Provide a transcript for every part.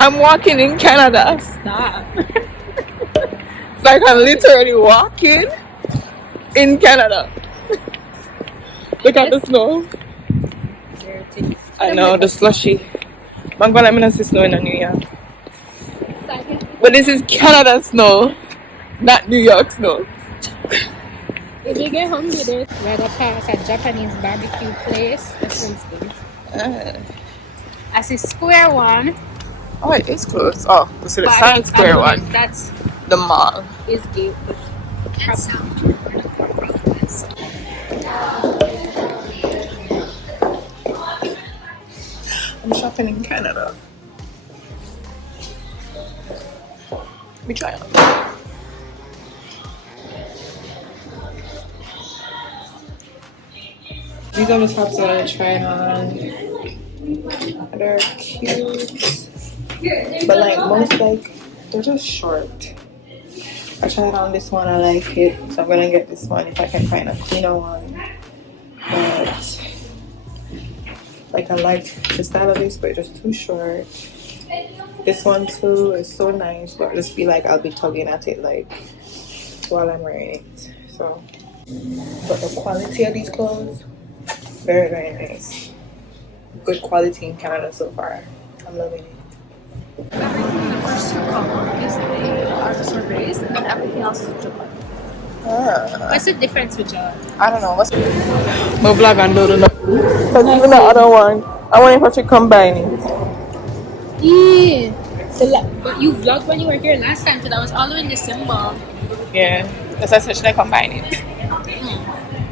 I'm walking in Canada. Stop. It's like I'm literally walking in Canada. Look at the snow. Dirty. I know, the slushy. I'm gonna let me see snow in New York. But this is Canada snow, not New York snow. If you get hungry, there's right up past a Japanese barbecue place. That's Wednesday. I see square one. Oh, it is close. Oh, this is the But Science I Square don't know one. if that's The mall. is gate. I'm shopping in Canada. Let me try it. These are the tops that I tried on. They're cute. But like most like they're just short. I tried on this one, I like it. So I'm gonna get this one if I can find a cleaner one. But like I like the style of this, but it's just too short. This one too is so nice, but I just feel like I'll be tugging at it like while I'm wearing it. So but the quality of these clothes, very, very nice. Good quality in Canada so far. I'm loving it. Everything in the first two columns are just race, and then everything else is Japan. What's the difference with Japan? I don't know. What's my vlog and do know. Because even the other one, I want if I should combine it. Yeah. But you vlogged when you were here last time, because that was all in December. Yeah. That's why I said, should I combine it?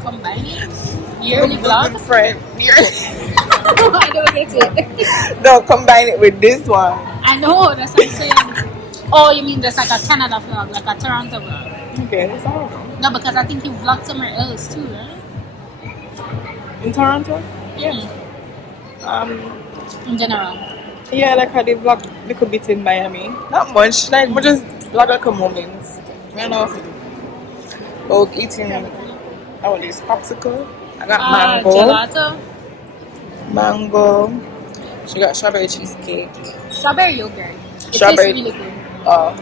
Combine it? Yearly vlog? Friend. I don't get it. No, combine it with this one. I know, that's what I'm saying. Oh, you mean there's like a Canada vlog, like a Toronto vlog? Okay, that's all. No, because I think you vlogged somewhere else too, right? In Toronto? Yeah. In general. Yeah, like how they vlog a little bit in Miami. Not much, like we just vlog like a moment. I don't know what to do. Oh, eating this popsicle. I got mango. Gelato. Mango. She got strawberry cheesecake. Strawberry yogurt. Strawberry. It tastes really good. Oh,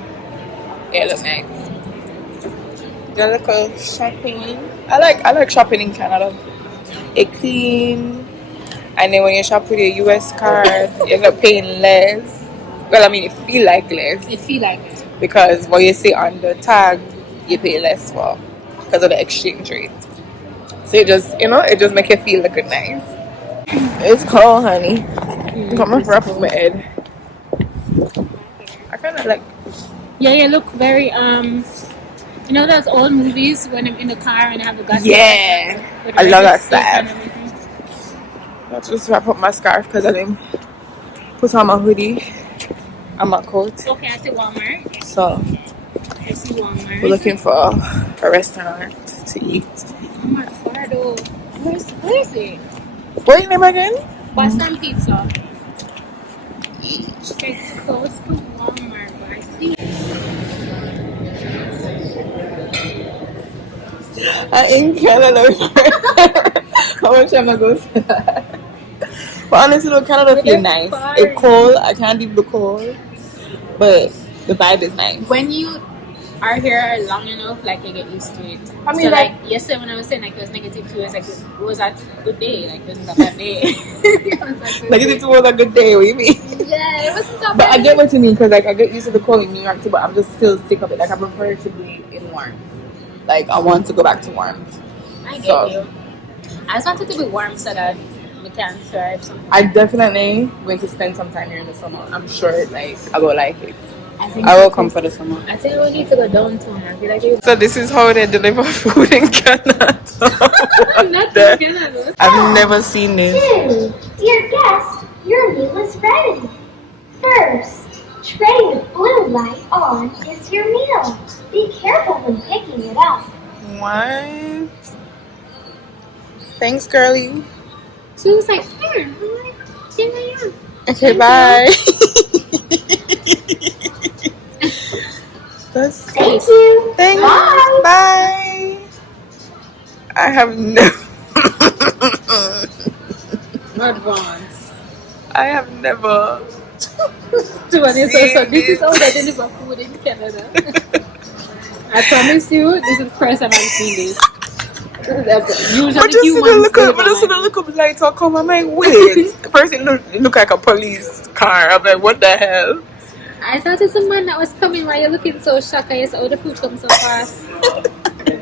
yeah, it looks nice. Got local shopping. I like shopping in Canada. It clean, and then when you shop with your US card, you end up paying less. Well, I mean, it feel like less. It feel like it. Because what you see on the tag, you pay less for because of the exchange rate. So it just make you feel like nice. It's cold, honey. Come on, wrap up my head. I kind of like. Yeah, you look very you know those old movies when I'm in the car and I have the gas. Yeah, I love that style. Let's just wrap up my scarf because I didn't put on my hoodie and my coat. Okay, I see Walmart. So I see Walmart. we're looking for a restaurant to eat. Oh my Fardo. Where is it? What's your name again? Boston Pizza. It's close to Walmart, but I see. In Canada. How much am I going to that? But honestly, though, Canada feels nice. It's cold. I can't leave the cold. But the vibe is nice. When you are here long enough, like you get used to it. I mean, so like yesterday when I was saying like it was -2, it's like it was a good day. Like it wasn't a bad day. -2 was a good day. What do you mean? Yeah, it wasn't that bad. But I get what you mean because like I get used to the cold in New York too. But I'm just still sick of it. Like I prefer to be in warmth. Like I want to go back to warmth. I get you. I just wanted to be warm so that we can thrive. I definitely going to spend some time here in the summer. I'm sure like I will like it. I will come for the summer. I think we need to go downtown. I feel like so this is how they deliver food in Canada. Not in Canada. I've never seen this. Dear guest, your meal is ready. First, tray with blue light on is your meal. Be careful when picking it up. What? Thanks, girlie. She was like, here. I'm like, here I am. Okay, bye. Thank you. Thanks. Bye. Bye. I have never. Advance. I have never to one. So this is how they deliver food in Canada. I promise you, this is the first time I've seen this. Usually humans deliver. I just see the look up lights will come. I'm like, wait. The person look like a police car. I'm like, what the hell? I thought it's a man that was coming. Why you're looking so shocked? I said, oh, the food comes so fast.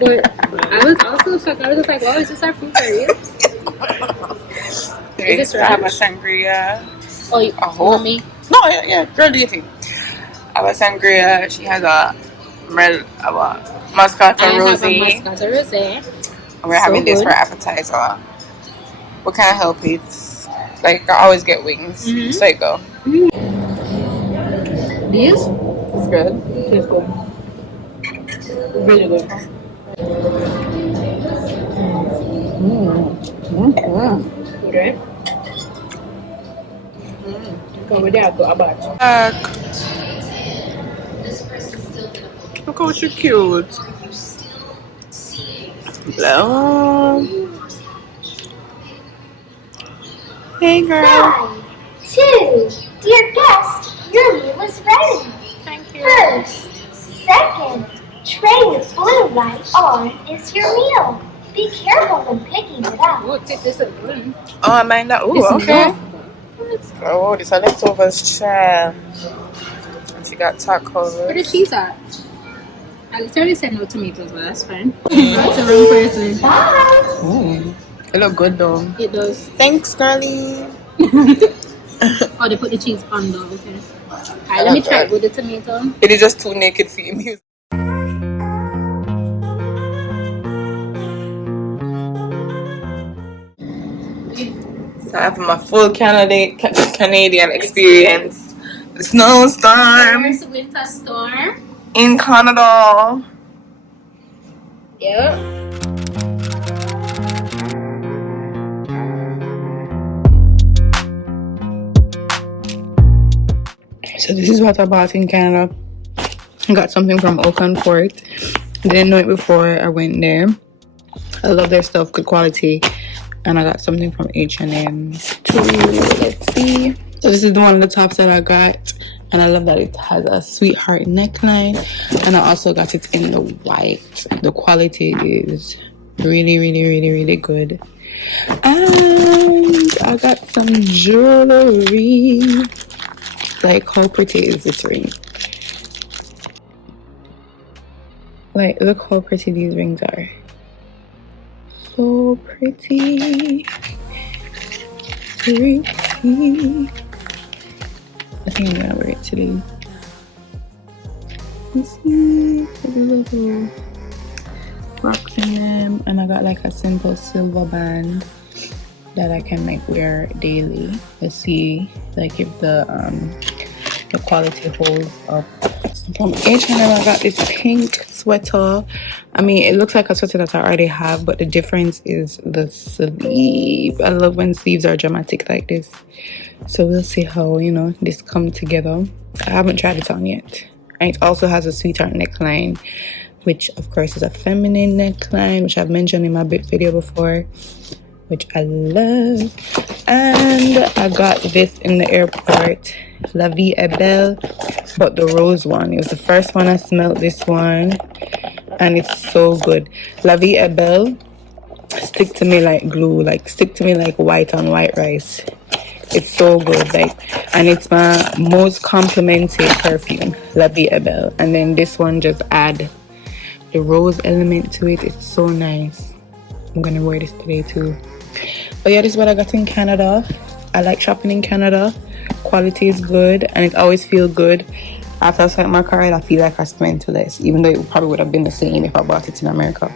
But I was also shocked. I was just like, wow, is this our food for real? Is this I have a sangria. Oh, you want me? No, yeah. Girl, do you think? I have a sangria. She has a Moscato Rosé. Moscato Rosé. We're having this for appetizer. What kind of help it's like I always get wings. So you go. This? It's good. It's good. Really good. Good, right? Come with that, go about. Look how she's cute. Hello. Hey girl. 5, 2, dear guest, your meal is ready. Thank you. First, second, tray with blue light on is your meal. Be careful when picking it up. Oh, this is good. Oh, I mind that. Oh, okay. Oh, this is leftovers child. And she got tacos. Where the cheese at? I literally said no tomatoes, but that's fine. That's the wrong person. Bye. It look good though. It does. Thanks, girlie. Oh, they put the cheese on though, okay. Alright, let me try it with the tomato. It is just too naked for you. So I have my full Canadian experience. The snowstorm First winter storm. in Canada. Yep. So this is what I bought in Canada. I got something from Oakland Fort. Didn't know it before I went there. I love their stuff, good quality. And I got something from H&M too. Let's see. So this is the one of the tops that I got. And I love that it has a sweetheart neckline. And I also got it in the white. The quality is really, really, really, really good. And I got some jewelry. Like, how pretty is this ring? Like, look how pretty these rings are. So pretty. Pretty. I think I'm gonna wear it today. Let's see. There's a little rocks in them. And I got like a simple silver band that I can like wear daily. Let's see like if the quality holds up. From H&M I got this pink sweater. I mean, it looks like a sweater that I already have, but the difference is the sleeve. I love when sleeves are dramatic like this. So we'll see how, you know, this come together. I haven't tried it on yet. And it also has a sweetheart neckline, which of course is a feminine neckline, which I've mentioned in my bit video before, which I love. And I got this in the airport, La Vie est Belle, but the rose one. It was the first one I smelled, this one, and it's so good. La Vie est Belle stick to me like glue, like stick to me like white on white rice. It's so good, like, and it's my most complimented perfume, La Vie est Belle. And then this one just add the rose element to it. It's so nice. I'm gonna wear this today too. But yeah, this is what I got in Canada. I like shopping in Canada. Quality is good, and it always feels good. After I swipe my card, I feel like I spent less, even though it probably would have been the same if I bought it in America.